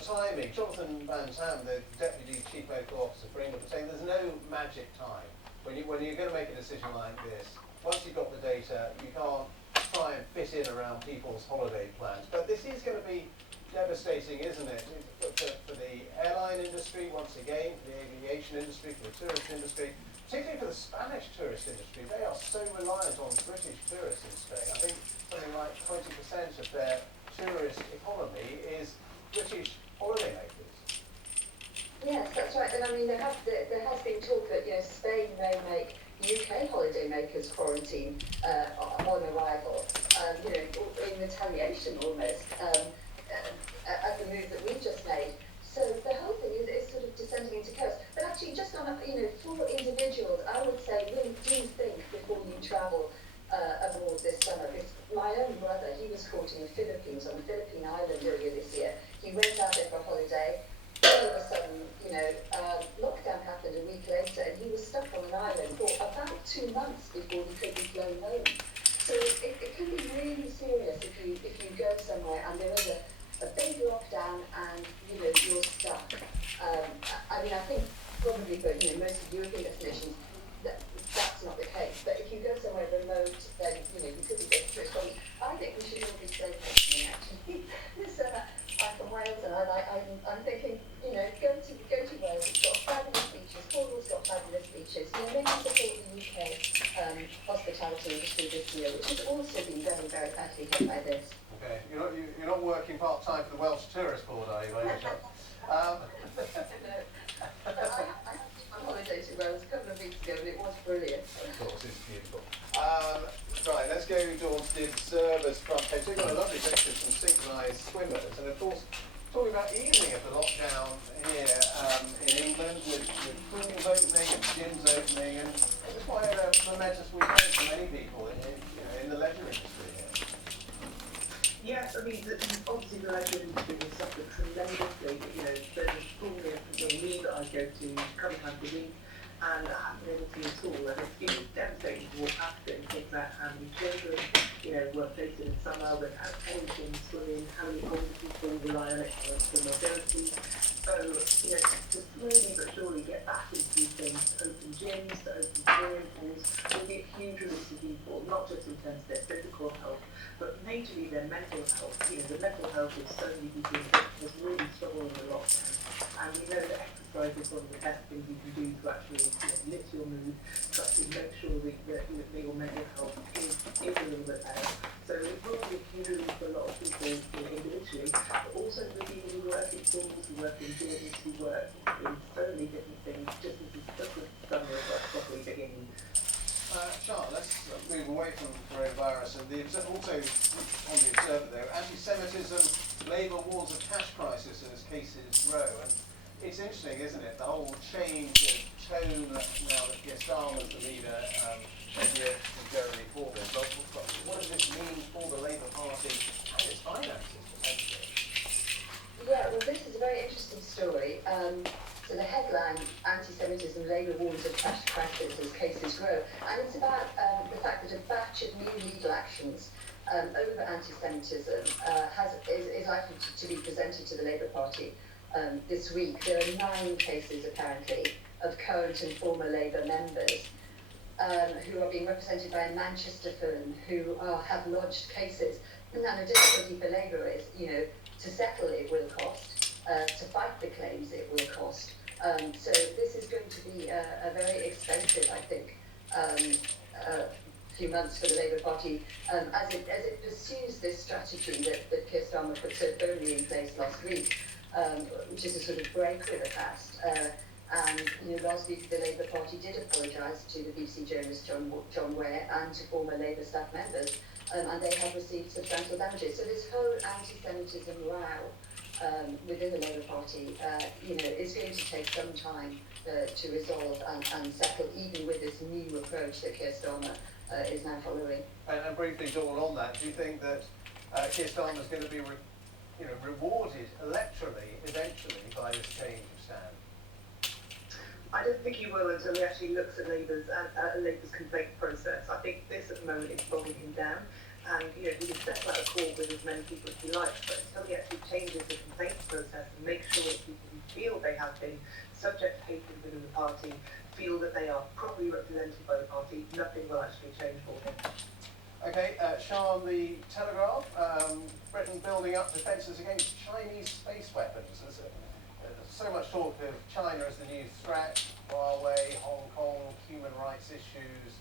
the timing. Jonathan Van Tam, the Deputy Chief Medical Officer for England, was saying there's no magic time. When you're going to make a decision like this, once you've got the data, you can't try and fit in around people's holiday plans. But this is going to be devastating, isn't it, for the airline industry, once again, for the aviation industry, for the tourist industry, particularly for the Spanish tourist industry. They are so reliant on British tourists in Spain. I think something like 20% of their tourist economy is British holidaymakers. Yes, that's right. And I mean, there has been talk that Spain may make UK holidaymakers quarantine on arrival, in retaliation almost at the move that we've just made. So the whole thing is sort of descending into chaos. But actually, just on for individuals, I would say really do think before you travel abroad this summer. Because my own brother, he was caught in the Philippines, on a Philippine island earlier this year. He went out there for a holiday. All of a sudden, lockdown happened a week later, and he was stuck on an island for about 2 months before he could be flown home. So it can be really serious if you go somewhere and there is a big lockdown and you're stuck. I mean, I think probably for most of European destinations that's not the case. But if you go somewhere remote, then you could be going through it. I think we should all be safe actually. I'm from Wales, and I'm thinking, go to Wales. It's got fabulous beaches. Cornwall's got fabulous beaches. Maybe support the UK hospitality industry this year, which has also been very, very badly hit by this. Okay, you're not working part time for the Welsh Tourist Board, are you? No. I had on holiday to Wales a couple of weeks ago, and it was brilliant. Of course, it's beautiful. Right, let's go to the Observer's front page. We've got a lovely picture of some synchronised swimmers, and of course, talking about easing of the lockdown here in England with pools opening and gyms opening, and it was quite a momentous weekend for many people in the leisure industry here. Yes, I mean, obviously the leisure industry has suffered tremendously. There's a school near me that I go to a couple of times a week, and I haven't been able to at all. And it's been devastating to walk past it and think about how many children, were facing in summer without anything swimming, how many older people rely on it for mobility. So, to slowly but surely get back into these things, to open gyms, to open swimming pools, will be a huge release to people, not just in terms of their physical health, but majorly their mental health. The mental health of so many people has really struggled in the lockdown. And we know that exercise is one of the best things you can do to actually lift your mood, to actually make sure that your mental health is a little bit better. So it will be a huge relief for a lot of people individually, but also for people who work in schools, who work in gyms, who work in so many different things, just as the summer is properly beginning. Charlotte, let's move away from coronavirus and also on the Observer there, anti-Semitism, Labour warns of cash crisis as cases grow. And it's interesting, isn't it, the whole change of tone now that Keir Starmer's the leader, here from Jeremy Corbyn. But what does this mean for the Labour Party and its finances, potentially? Yeah, well, this is a very interesting story. So the headline, Anti-Semitism, Labour warns of cash crisis as cases grow. And it's about the fact that a batch of new legal actions over anti-Semitism is likely to be presented to the Labour Party this week. There are 9 cases, apparently, of current and former Labour members who are being represented by a Manchester firm who have lodged cases. And the difficulty for Labour is, to settle it will cost, to fight the claims it will cost. So this is going to be a very expensive, I think, few months for the Labour Party as it pursues this strategy that Keir Starmer put so firmly in place last week, which is a sort of break with the past. And last week the Labour Party did apologise to the BBC journalist John Ware and to former Labour staff members, and they have received substantial damages. So this whole anti-Semitism row within the Labour Party, is going to take some time to resolve and settle, even with this new approach that Keir Starmer is now following. And briefly, Dawn, on that, do you think that Keir Starmer is going to be rewarded electorally eventually by this change of stand? I don't think he will until he actually looks at Labour's complaint process. I think this at the moment is bogging him down. And he can settle out a call with as many people as he likes, but until he actually changes the complaint process and makes subject to hatred within the party, feel that they are properly represented by the party, nothing will actually change for him. Okay, Sean, the Telegraph, Britain building up defences against Chinese space weapons. There's so much talk of China as the new threat, Huawei, Hong Kong, human rights issues.